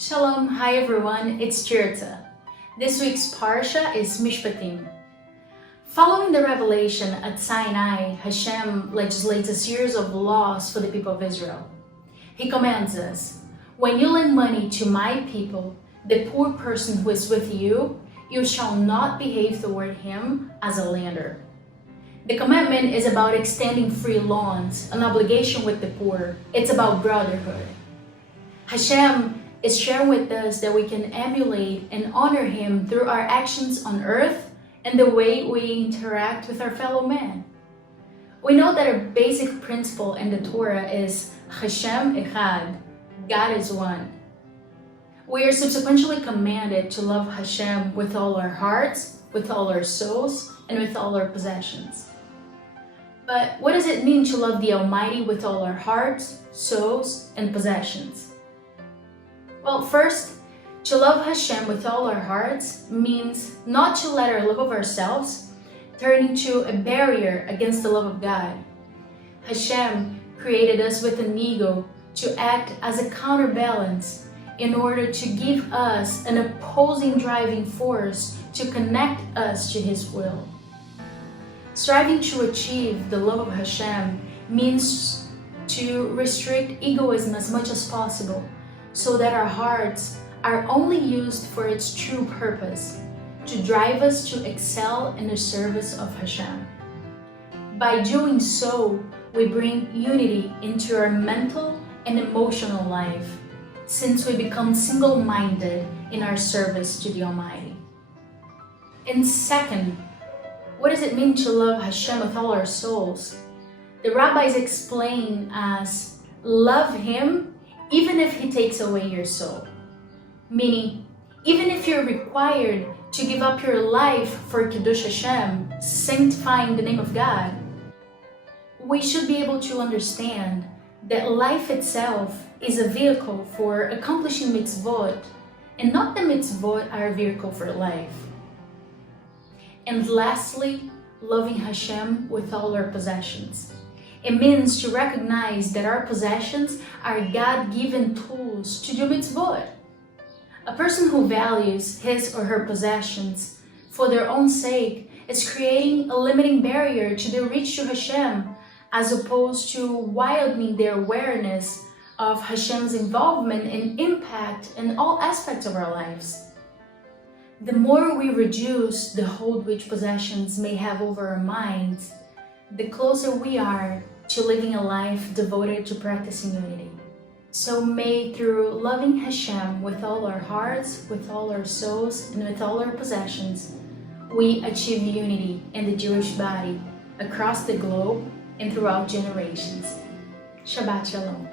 Shalom, hi everyone, it's Tirtza. This week's Parsha is MIshpatim. Following the revelation at Sinai, Hashem legislates a series of laws for the people of Israel. He commands us, when you lend money to my people, the poor person who is with you, you shall not behave toward him as a lender. The commandment is about extending free loans, an obligation with the poor. It's about brotherhood. Hashem is sharing with us that we can emulate and honor Him through our actions on earth and the way we interact with our fellow man. We know that a basic principle in the Torah is Hashem Echad, God is one. We are subsequently commanded to love Hashem with all our hearts, with all our souls, and with all our possessions. But what does it mean to love the Almighty with all our hearts, souls, and possessions? Well, first, to love Hashem with all our hearts means not to let our love of ourselves turn into a barrier against the love of God. Hashem created us with an ego to act as a counterbalance in order to give us an opposing driving force to connect us to His will. Striving to achieve the love of Hashem means to restrict egoism as much as possible, so that our hearts are only used for its true purpose, to drive us to excel in the service of Hashem. By doing so, we bring unity into our mental and emotional life, since we become single-minded in our service to the Almighty. And second, what does it mean to love Hashem with all our souls? The rabbis explain as love Him even if He takes away your soul. Meaning, even if you're required to give up your life for Kiddush Hashem, sanctifying the name of God, we should be able to understand that life itself is a vehicle for accomplishing mitzvot, and not the mitzvot are a vehicle for life. And lastly, loving Hashem with all our possessions. It means to recognize that our possessions are God-given tools to do mitzvot. A person who values his or her possessions for their own sake is creating a limiting barrier to their reach to Hashem, as opposed to widening their awareness of Hashem's involvement and impact in all aspects of our lives. The more we reduce the hold which possessions may have over our minds, the closer we are to living a life devoted to practicing unity. So may, through loving Hashem with all our hearts, with all our souls, and with all our possessions, we achieve unity in the Jewish body across the globe and throughout generations. Shabbat Shalom.